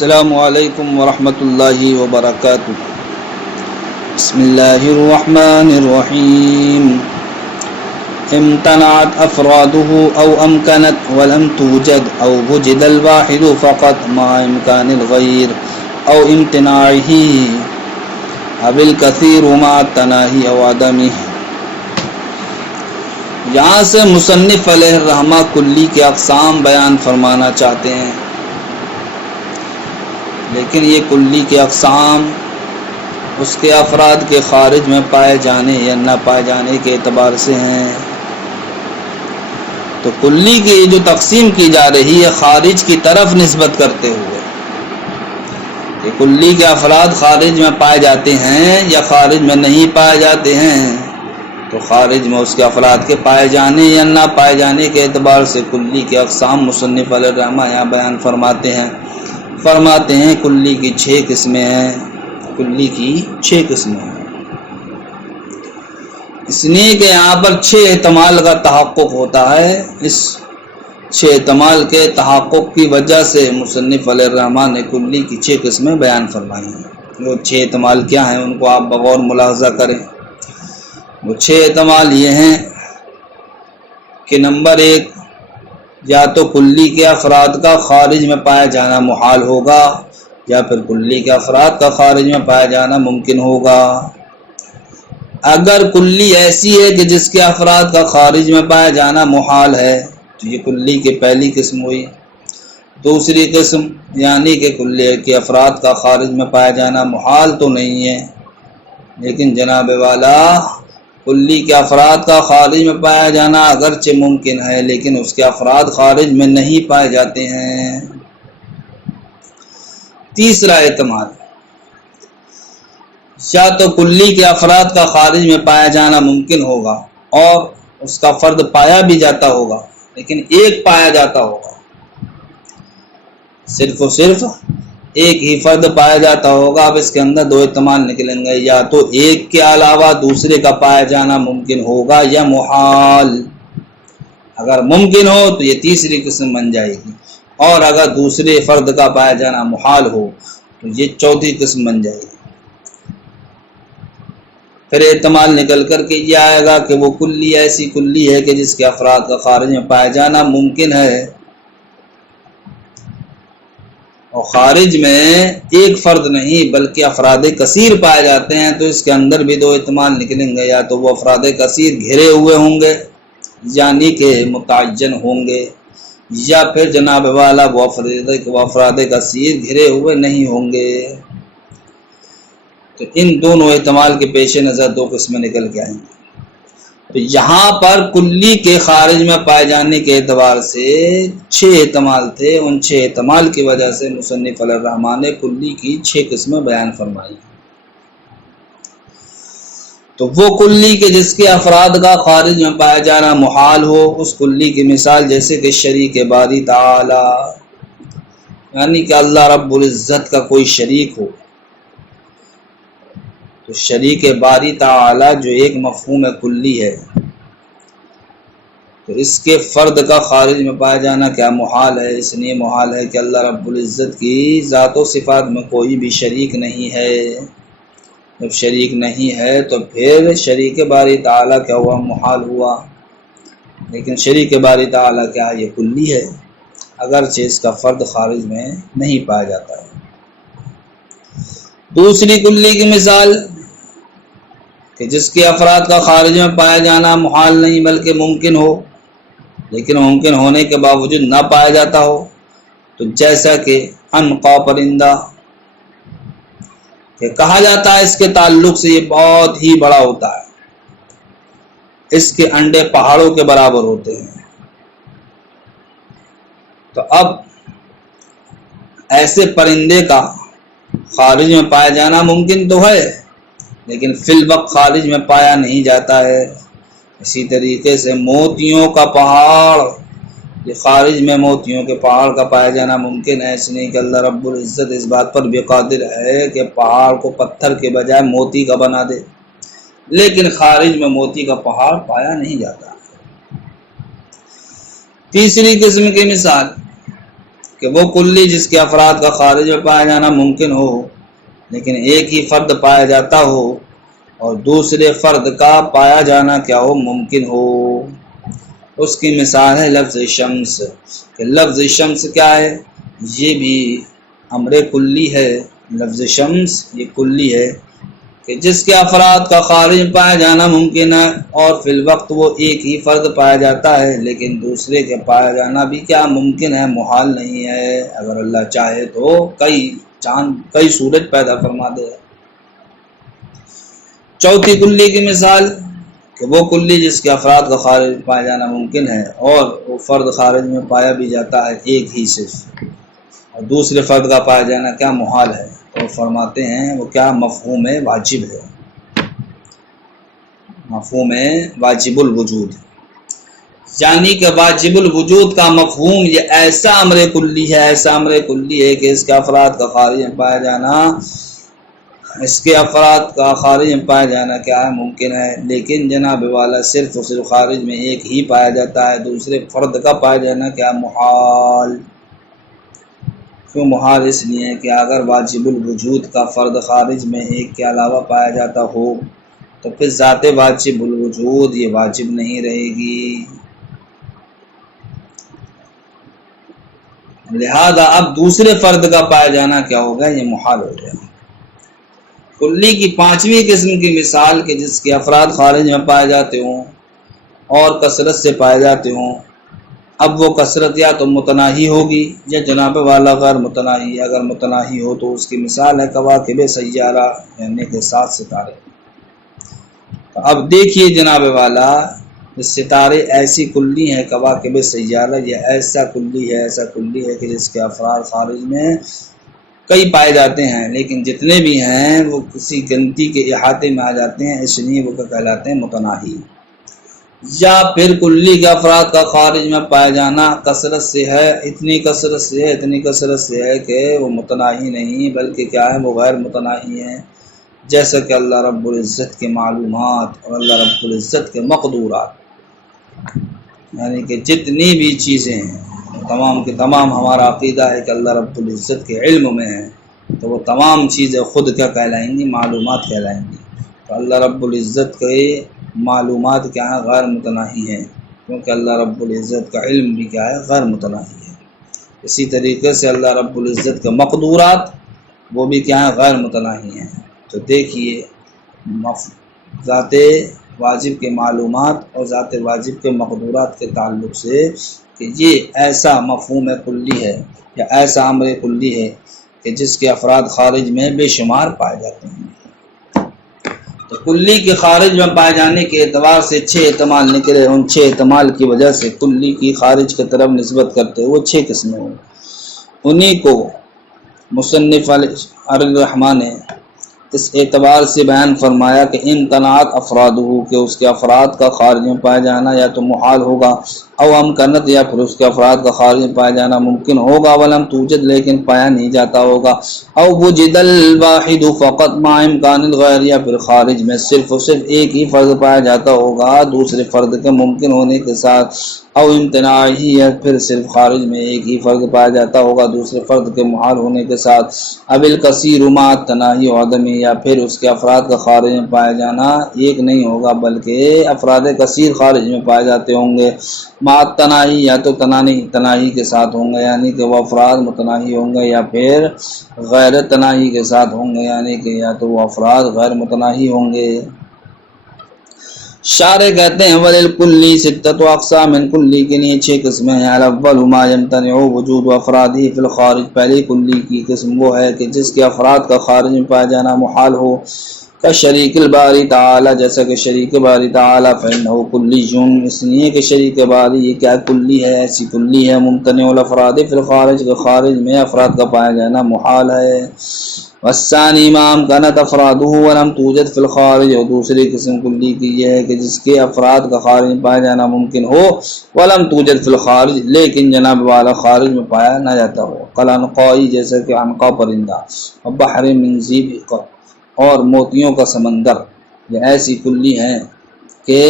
السلام علیکم ورحمۃ اللہ وبرکاتہ۔ بسم اللہ الرحمن الرحیم۔ امتنعت افراده او امکنت ولم توجد او وجد الواحد فقط مع امکان الغیر او امتناعه او الکثیر مع التناہی او عدمه۔ یہاں سے مصنف علیہ الرحمہ کلی کے اقسام بیان فرمانا چاہتے ہیں، لیکن یہ کلی کے اقسام اس کے افراد کے خارج میں پائے جانے یا نہ پائے جانے کے اعتبار سے ہیں۔ تو کلی کی جو تقسیم کی جا رہی ہے خارج کی طرف نسبت کرتے ہوئے کہ کلی کے افراد خارج میں پائے جاتے ہیں یا خارج میں نہیں پائے جاتے ہیں، تو خارج میں اس کے افراد کے پائے جانے یا نہ پائے جانے کے اعتبار سے کلی کے اقسام مصنف علیہ الرحمہ یہاں بیان فرماتے ہیں کلی کی 6 قسمیں ہیں۔ کلی کی 6 قسمیں ہیں، اس لیے کہ یہاں پر 6 احتمال کا تحقق ہوتا ہے۔ اس 6 احتمال کے تحقق کی وجہ سے مصنف علیہ الرحمہ نے کلی کی 6 قسمیں بیان فرمائی ہیں۔ وہ 6 احتمال کیا ہیں ان کو آپ بغور ملاحظہ کریں۔ وہ 6 احتمال یہ ہیں کہ نمبر 1، یا تو کلی کے افراد کا خارج میں پایا جانا محال ہوگا یا پھر کلی کے افراد کا خارج میں پایا جانا ممکن ہوگا۔ اگر کلی ایسی ہے کہ جس کے افراد کا خارج میں پایا جانا محال ہے تو یہ کلی کی پہلی قسم ہوئی۔ دوسری قسم یعنی کہ کلی کے افراد کا خارج میں پایا جانا محال تو نہیں ہے، لیکن جناب والا کلی کے افراد کا خارج میں پایا جانا اگرچہ ممکن ہے لیکن اس کے افراد خارج میں نہیں پائے جاتے ہیں۔ تیسرا احتمال، یا تو کلی کے افراد کا خارج میں پایا جانا ممکن ہوگا اور اس کا فرد پایا بھی جاتا ہوگا لیکن ایک پایا جاتا ہوگا، صرف اور صرف ایک ہی فرد پایا جاتا ہوگا۔ اب اس کے اندر 2 احتمال نکلیں گے، یا تو ایک کے علاوہ دوسرے کا پایا جانا ممکن ہوگا یا محال۔ اگر ممکن ہو تو یہ تیسری قسم بن جائے گی، اور اگر دوسرے فرد کا پایا جانا محال ہو تو یہ چوتھی قسم بن جائے گی۔ پھر احتمال نکل کر کے یہ آئے گا کہ وہ کلی ایسی کلی ہے کہ جس کے افراد کا خارج میں پایا جانا ممکن ہے اور خارج میں ایک فرد نہیں بلکہ افراد کثیر پائے جاتے ہیں، تو اس کے اندر بھی 2 احتمال نکلیں گے، یا تو وہ افراد کثیر گھرے ہوئے ہوں گے یعنی کہ متعین ہوں گے، یا پھر جناب والا وہ افراد کثیر گھرے ہوئے نہیں ہوں گے۔ تو ان دونوں احتمال کے پیش نظر 2 قسمیں نکل کے آئیں گے۔ تو یہاں پر کلی کے خارج میں پائے جانے کے اعتبار سے 6 احتمال تھے، ان 6 احتمال کی وجہ سے مصنف علیہ الرحمہ نے کلی کی 6 قسمیں بیان فرمائی۔ تو وہ کلی کے جس کے افراد کا خارج میں پایا جانا محال ہو، اس کلی کی مثال جیسے کہ شریک باری تعالی، یعنی کہ اللہ رب العزت کا کوئی شریک ہو، تو شریک باری تعالی جو ایک مفہوم کلی ہے، تو اس کے فرد کا خارج میں پایا جانا کیا محال ہے؟ اس لیے محال ہے کہ اللہ رب العزت کی ذات و صفات میں کوئی بھی شریک نہیں ہے۔ جب شریک نہیں ہے تو پھر شریک باری تعالی کیا ہوا؟ محال ہوا۔ لیکن شریک باری تعالی کیا یہ کلی ہے، اگرچہ اس کا فرد خارج میں نہیں پایا جاتا ہے۔ دوسری کلی کی مثال کہ جس کے افراد کا خارج میں پایا جانا محال نہیں بلکہ ممکن ہو، لیکن ممکن ہونے کے باوجود نہ پایا جاتا ہو، تو جیسا کہ عنقا پرندہ کہ کہا جاتا ہے اس کے تعلق سے یہ بہت ہی بڑا ہوتا ہے، اس کے انڈے پہاڑوں کے برابر ہوتے ہیں۔ تو اب ایسے پرندے کا خارج میں پایا جانا ممکن تو ہے لیکن فی الوقت خارج میں پایا نہیں جاتا ہے۔ اسی طریقے سے موتیوں کا پہاڑ، یہ خارج میں موتیوں کے پہاڑ کا پایا جانا ممکن ہے، اس لیے کہ اللہ رب العزت اس بات پر بھی قادر ہے کہ پہاڑ کو پتھر کے بجائے موتی کا بنا دے، لیکن خارج میں موتی کا پہاڑ پایا نہیں جاتا۔ تیسری قسم کی مثال کہ وہ کلی جس کے افراد کا خارج میں پایا جانا ممکن ہو لیکن ایک ہی فرد پایا جاتا ہو اور دوسرے فرد کا پایا جانا کیا ہو ممکن ہو۔ اس کی مثال ہے لفظ شمس، کہ لفظ شمس کیا ہے، یہ بھی امر کلی ہے۔ لفظ شمس یہ کلی ہے کہ جس کے افراد کا خارج پایا جانا ممکن ہے اور فی الوقت وہ ایک ہی فرد پایا جاتا ہے لیکن دوسرے کے پایا جانا بھی کیا ممکن ہے، محال نہیں ہے۔ اگر اللہ چاہے تو کئی چاند کئی سورج پیدا فرما دے۔ چوتھی کلی کی مثال کہ وہ کلی جس کے افراد کا خارج پایا جانا ممکن ہے اور وہ فرد خارج میں پایا بھی جاتا ہے ایک ہی صرف، اور دوسرے فرد کا پایا جانا کیا محال ہے، اور فرماتے ہیں وہ کیا مفہوم واجب ہے، مفہوم واجب الوجود، یعنی کہ واجب الوجود کا مفہوم یہ ایسا امر کلی ہے، ایسا امر کلی ہے کہ اس کے افراد کا خارج میں پایا جانا، اس کے افراد کا خارج میں پایا جانا کیا ہے ممکن ہے لیکن جناب والا صرف اور صرف خارج میں ایک ہی پایا جاتا ہے، دوسرے فرد کا پایا جانا کیا محال۔ کیوں محال؟ اس لیے کہ اگر واجب الوجود کا فرد خارج میں ایک کے علاوہ پایا جاتا ہو تو پھر ذات واجب الوجود یہ واجب نہیں رہے گی، لہذا اب دوسرے فرد کا پایا جانا کیا ہوگا، یہ محال ہو جائے گا۔ کلی کی پانچویں قسم کی مثال کہ جس کے افراد خارج میں پائے جاتے ہوں اور کثرت سے پائے جاتے ہوں، اب وہ کثرت یا تو متناہی ہوگی یا جناب والا غیر متناہی۔ اگر متناہی ہو تو اس کی مثال ہے کواکب سیارہ، یعنی کہ 7 ستارے۔ تو اب دیکھیے جناب والا، ستارے ایسی کلی ہیں، کواکب سیارہ یہ ایسا کلی ہے کہ جس کے افراد خارج میں کئی پائے جاتے ہیں لیکن جتنے بھی ہیں وہ کسی گنتی کے احاطے میں آ جاتے ہیں، اس لیے وہ کہلاتے ہیں متناہی۔ یا پھر کلی کے افراد کا خارج میں پایا جانا کثرت سے ہے، اتنی کثرت سے ہے کہ وہ متناہی نہیں بلکہ کیا ہے، وہ غیر متناہی ہیں، جیسا کہ اللہ رب العزت کے معلومات اور اللہ رب العزت کے مقدورات، یعنی کہ جتنی بھی چیزیں ہیں تمام کے تمام ہمارا عقیدہ ہے کہ اللہ رب العزت کے علم میں ہے، تو وہ تمام چیزیں خود کیا کہلائیں گی، معلومات کہلائیں گی۔ تو اللہ رب العزت کے معلومات کیا ہیں، غیر متناہی ہیں، کیونکہ اللہ رب العزت کا علم بھی کیا ہے، غیر متناہی ہے۔ اسی طریقے سے اللہ رب العزت کے مقدورات وہ بھی کیا ہیں، غیر متناہی ہیں۔ تو دیکھیے ذات واجب کے معلومات اور ذات واجب کے مقدورات کے تعلق سے کہ یہ ایسا مفہوم کلی ہے یا ایسا امر کلی ہے کہ جس کے افراد خارج میں بے شمار پائے جاتے ہیں۔ تو کلی کے خارج میں پائے جانے کے اعتبار سے 6 احتمال نکلے، ان 6 احتمال کی وجہ سے کلی کی خارج کی طرف نسبت کرتے ہوئے 6 قسمیں ہوئی۔ انہی کو مصنف الرحمٰن نے اس اعتبار سے بیان فرمایا کہ امتناعت افرادہ، کہ اس کے افراد کا خارج میں پایا جانا یا تو محال ہوگا، او امکنت، یا پھر اس کے افراد کا خارج میں پایا جانا ممکن ہوگا، ولم توجد، لیکن پایا نہیں جاتا ہوگا، او وجد الواحد فقط مع امکان الغیر، یا پھر خارج میں صرف اور صرف ایک ہی فرد پایا جاتا ہوگا دوسرے فرد کے ممکن ہونے کے ساتھ، او امتناعی، یا پھر صرف خارج میں ایک ہی فرد پایا جاتا ہوگا دوسرے فرد کے محال ہونے کے ساتھ، اب الکثیر مع التناہی و عدمی، یا پھر اس کے افراد کا خارج میں پایا جانا ایک نہیں ہوگا بلکہ افراد کثیر خارج میں پائے جاتے ہوں گے، مع التناہی، یا تو تناہی کے ساتھ ہوں گے یعنی کہ وہ افراد متناہی ہوں گے، یا پھر غیر تناہی کے ساتھ ہوں گے یعنی کہ یا تو وہ افراد غیر متناہی ہوں گے۔ شارح کہتے ہیں وللکلی 6 اقسام، کلی کے لیے 6 قسمیں ہیں۔ الاول ما یمتنع وجود افرادہ فی الخارج، پہلی کلی کی قسم وہ ہے کہ جس کے افراد کا خارج میں پایا جانا محال ہو، کا شریک الباری تعالی، جیسا کہ شریک باری تعالی، فإنہ کلی، اس لیے کہ شریک باری یہ کیا کلی ہے، ایسی کلی ہے، ممتنع الافراد فی الخارج، کے خارج میں افراد کا پایا جانا محال ہے۔ والثانی ما امکنت افرادہ ولم توجد فی الخارج، اور دوسری قسم کلی کی یہ ہے کہ جس کے افراد کا خارج میں پایا جانا ممکن ہو، ولم توجد فی الخارج، لیکن جناب والا خارج میں پایا نہ جاتا ہو، کالعنقاء، جیسے کہ عنقا پرندہ، وبحر من ذیب، اور موتیوں کا سمندر، یہ ایسی کلی ہیں کہ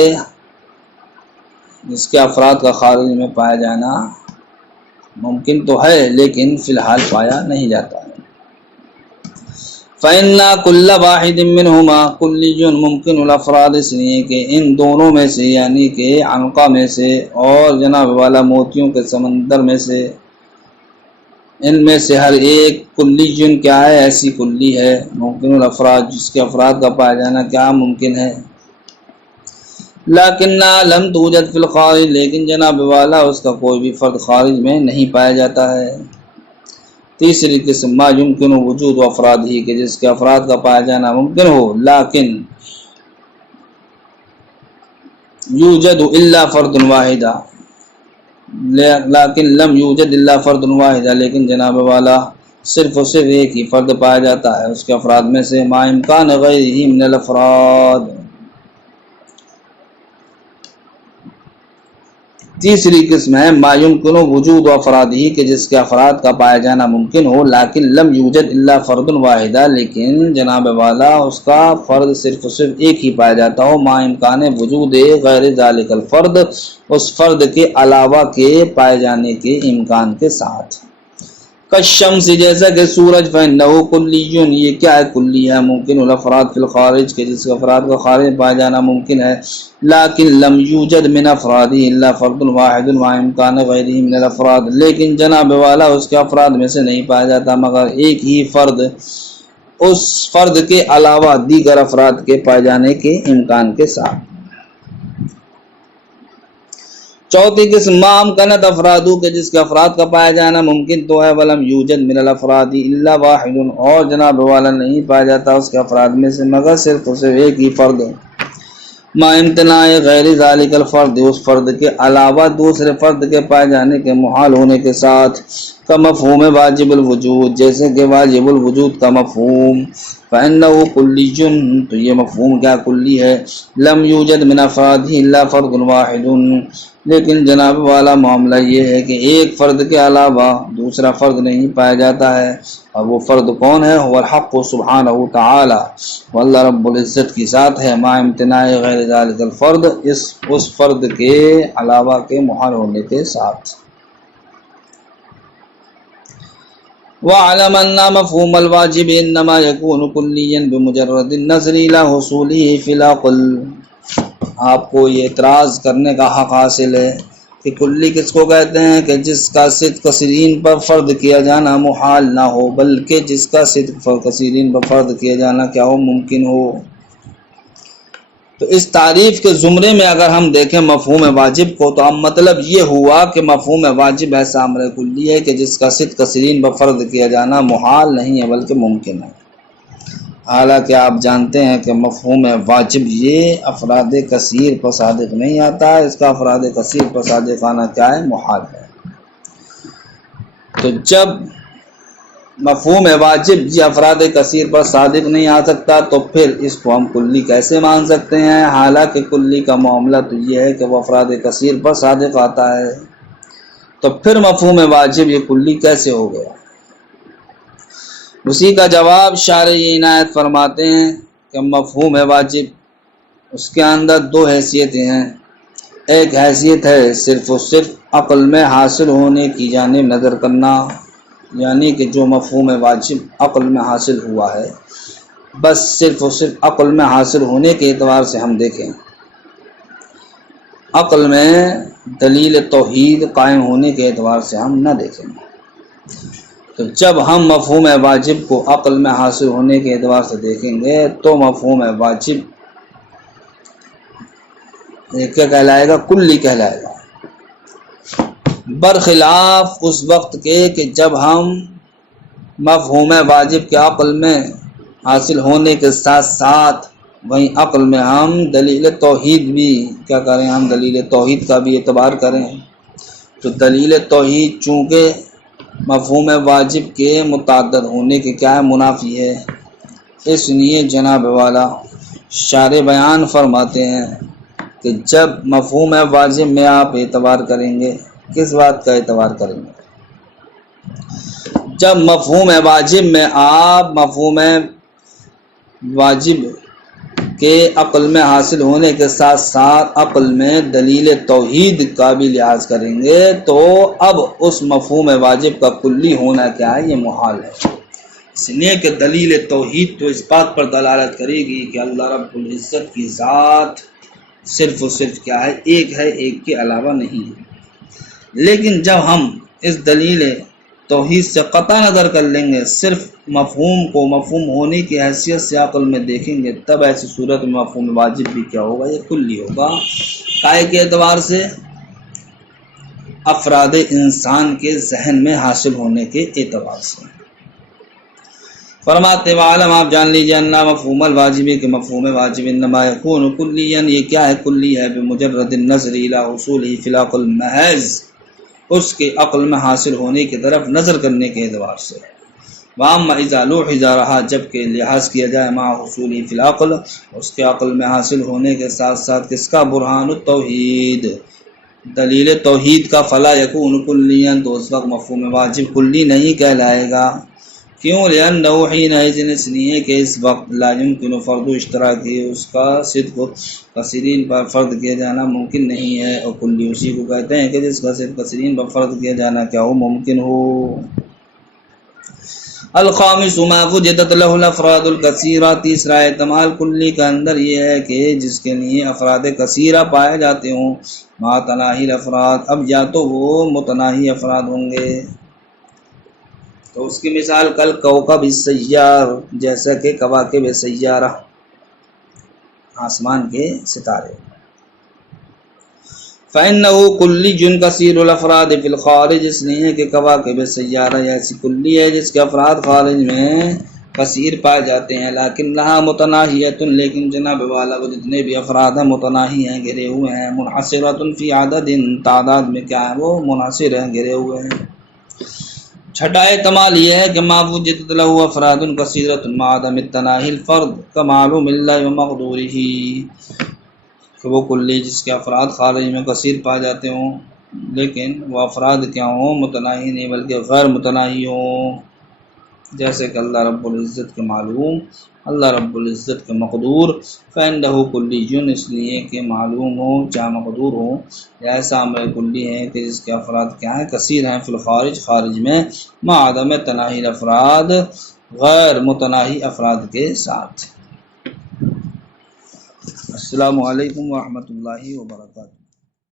جس کے افراد کا خارج میں پایا جانا ممکن تو ہے لیکن فی الحال پایا نہیں جاتا ہے۔ فَإِنَّ كُلَّ وَاحِدٍ مِّنْهُمَا كُلِّيٌّ مُمْكِنُ الْأَفْرَادِ، اس لیے کہ ان دونوں میں سے یعنی کہ عنقا میں سے اور جناب والا موتیوں کے سمندر میں سے، ان میں سے ہر ایک کلی کیا ہے، ایسی کلی ہے، ممکن الافراد جس کے افراد کا پایا جانا کیا ممکن ہے، لیکن لم توجد فی الخارج، لیکن جناب والا اس کا کوئی بھی فرد خارج میں نہیں پایا جاتا ہے۔ تیسری قسم ما یمکن وجود و افراد ہی، کہ جس کے افراد کا پایا جانا ممکن ہو لیکن یوجد الا فرد واحدہ، لیکن لم یوجد الا فرد واحدہ، لیکن جناب والا صرف اور صرف ایک ہی فرد پایا جاتا ہے اس کے افراد میں سے، ما امکان غیرہ من الافراد۔ تیسری قسم ہے ما یمکن وجود و افراد ہی، کہ جس کے افراد کا پایا جانا ممکن ہو لیکن لم یوجد الا فرد واحدہ، لیکن جناب والا اس کا فرد صرف اور صرف ایک ہی پایا جاتا ہو، ما امکان وجود غیر ذالک الفرد، اس فرد کے علاوہ کے پائے جانے کے امکان کے ساتھ۔ کالشمس، جیسا کہ سورج، فإنہ کلی، یہ کیا ہے، کلی ہے، ممکن الافراد فی الخارج، کے جس کے افراد کا خارج پایا جانا ممکن ہے، لیکن لم یوجد من افرادہ الا فرد واحد ما امکان غیرہ من الافراد، لیکن جناب والا اس کے افراد میں سے نہیں پایا جاتا مگر ایک ہی فرد، اس فرد کے علاوہ دیگر افراد کے پائے جانے کے امکان کے ساتھ۔ چوتھی قسم ما امکنت افرادو، کہ جس کے افراد کا پایا جانا ممکن تو ہے، ولم یوجد من الافراد الا واحد، اور جناب والا نہیں پایا جاتا اس کے افراد میں سے مگر صرف اور صرف ایک ہی فرد، ما امتناع غیر ذالک الفرد، اس فرد کے علاوہ دوسرے فرد کے پائے جانے کے محال ہونے کے ساتھ، کا مفہوم واجب الوجود، جیسے کہ واجب الوجود کا مفہوم، فإنہ کلی، تو یہ مفہوم کیا کلی ہے، لم یوجد من افرادہ الا فرد واحد، لیکن جناب والا معاملہ یہ ہے کہ ایک فرد کے علاوہ دوسرا فرد نہیں پایا جاتا ہے، اور وہ فرد کون ہے، هو الحق سبحانہ تعالی، واللہ رب العزت کی ذات ہے، ما امتناع غیر ذالک الفرد، اس فرد کے علاوہ کے محال ہونے کے ساتھ۔ وَاعْلَمْ أَنَّ مَفْهُومَ الْوَاجِبِ إِنَّمَا يَكُونُ كُلِّيًّا بِمُجَرَّدِ النَّظْرِ إِلَى حُصُولِهِ فِي الْعَقْلِ، آپ کو یہ اعتراض کرنے کا حق حاصل ہے کہ کلی کس کو کہتے ہیں، کہ جس کا صدق کثیرین پر فرض کیا جانا محال نہ ہو، بلکہ جس کا صدق کثیرین پر فرض کیا جانا کیا ہو، ممکن ہو۔ تو اس تعریف کے زمرے میں اگر ہم دیکھیں مفہوم واجب کو، تو اب مطلب یہ ہوا کہ مفہوم واجب ایسا امر کلی ہے کہ جس کا صدق کثیرین پر فرض کیا جانا محال نہیں ہے بلکہ ممکن ہے۔ حالانکہ آپ جانتے ہیں کہ مفہوم واجب یہ افراد کثیر پر صادق نہیں آتا ہے، اس کا افراد کثیر پر صادق آنا کیا ہے، محال ہے۔ تو جب مفہوم واجب یہ افراد کثیر پر صادق نہیں آ سکتا تو پھر اس کو ہم کلی کیسے مان سکتے ہیں، حالانکہ کلی کا معاملہ تو یہ ہے کہ وہ افراد کثیر پر صادق آتا ہے، تو پھر مفہوم واجب یہ کلی کیسے ہو گیا؟ اسی کا جواب شارح یہ عنایت فرماتے ہیں کہ مفہوم واجب اس کے اندر دو حیثیتیں ہیں، ایک حیثیت ہے صرف اور صرف عقل میں حاصل ہونے کی جانب نظر کرنا، یعنی کہ جو مفہوم واجب عقل میں حاصل ہوا ہے بس صرف اور صرف عقل میں حاصل ہونے کے اعتبار سے ہم دیکھیں، عقل میں دلیل توحید قائم ہونے کے اعتبار سے ہم نہ دیکھیں۔ تو جب ہم مفہوم واجب کو عقل میں حاصل ہونے کے اعتبار سے دیکھیں گے تو مفہوم واجب کیا کہلائے گا، کلی کہلائے گا، برخلاف اس وقت کے کہ جب ہم مفہوم واجب کے عقل میں حاصل ہونے کے ساتھ ساتھ وہیں عقل میں ہم دلیل توحید بھی کیا کریں، ہم دلیل توحید کا بھی اعتبار کریں، تو دلیل توحید چونکہ مفہوم واجب کے متعدد ہونے کے کیا ہے، منافی ہے، اس لیے جناب والا شارح بیان فرماتے ہیں کہ جب مفہوم واجب میں آپ اعتبار کریں گے، کس بات کا اعتبار کریں گے، جب مفہوم واجب میں آپ مفہوم واجب کہ عقل میں حاصل ہونے کے ساتھ ساتھ عقل میں دلیل توحید کا بھی لحاظ کریں گے تو اب اس مفہوم واجب کا کلی ہونا کیا ہے، یہ محال ہے۔ اس لیے کہ دلیل توحید تو اس بات پر دلالت کرے گی کہ اللہ رب العزت کی ذات صرف و صرف کیا ہے، ایک ہے، ایک کے علاوہ نہیں ہے۔ لیکن جب ہم اس دلیل توحید سے قطع نظر کر لیں گے، صرف مفہوم کو مفہوم ہونے کی حیثیت سے عقل میں دیکھیں گے، تب ایسی صورت میں مفہوم واجب بھی کیا ہوگا، یہ کلی ہوگا۔ کائے کے اعتبار سے، افراد انسان کے ذہن میں حاصل ہونے کے اعتبار سے۔ فرماتے وعلم، آپ جان لیجیے، انہ مفہوم الواجبی کے مفہوم واجب انما یکون کلیا، یہ کیا ہے، کلی ہے، بمجرد النظر الی حصولہ فی العقل، محض اس کے عقل میں حاصل ہونے کی طرف نظر کرنے کے اعتبار سے۔ واما اذا لوحظ، رہا جب کہ لحاظ کیا جائے مع حصولہ فی العقل، اس کے عقل میں حاصل ہونے کے ساتھ ساتھ کس کا، برہان التوحید، دلیل توحید کا، فلا یکون کلیا، تو اس وقت مفہوم واجب کلی نہیں کہلائے گا۔ کیوں، لأنہ حینئذ، اس لیے کہ اس وقت لا یمکن فرض اشتراکی، اس کا صدق کثیرین پر فرض کیا جانا ممکن نہیں ہے، اور کلی اسی کو کہتے ہیں کہ جس کا صدق کثیرین پر فرض کیا جانا کیا ہو، ممکن ہو۔ الخامس ما وجدت له الافراد الکثیرہ، تیسرا احتمال کلی کا اندر یہ ہے کہ جس کے لیے افراد کثیرہ پائے جاتے ہوں، مع تناہی الافراد، اب یا تو وہ متناہی افراد ہوں گے، تو اس کی مثال کل کوكب السیار، جیسا کہ کواکب سیارہ، آسمان کے ستارے۔ فإنه کلی کثیر الافراد فی الخارج، اس لیے کہ کواکب سیارہ ایسی کلی ہے جس کے افراد خارج میں کثیر پائے جاتے ہیں، لیکن لہا متناہیۃ، لیکن جناب والا وہ جتنے بھی افراد ہیں متناہی ہیں، گھرے ہوئے ہیں، منحصرۃ فی عدد، تعداد میں کیا ہے، وہ منحصر ہیں، گھرے ہوئے ہیں۔ چھٹا احتمال یہ ہے کہ ما وجدت له افراد کثیرۃ مع عدم التناہی الفرد کمعلوم اللہ ومقدورہ، کہ وہ کلی جس کے افراد خارج میں کثیر پائے جاتے ہوں لیکن وہ افراد کیا ہوں، متناہی نہیں بلکہ غیر متناہی ہوں، جیسے کہ اللہ رب العزت کے معلوم، اللہ رب العزت کے مقدور۔ فإنہ کلی، اس لیے کہ معلوم ہو چاہے مقدور ہو، ایسا امر کلی ہے کہ جس کے افراد کیا ہیں، کثیر ہیں، فی الخارج، خارج میں، مع عدم تناہی الافراد، غیر متناہی افراد کے ساتھ۔ السلام علیکم ورحمۃ اللہ وبرکاتہ۔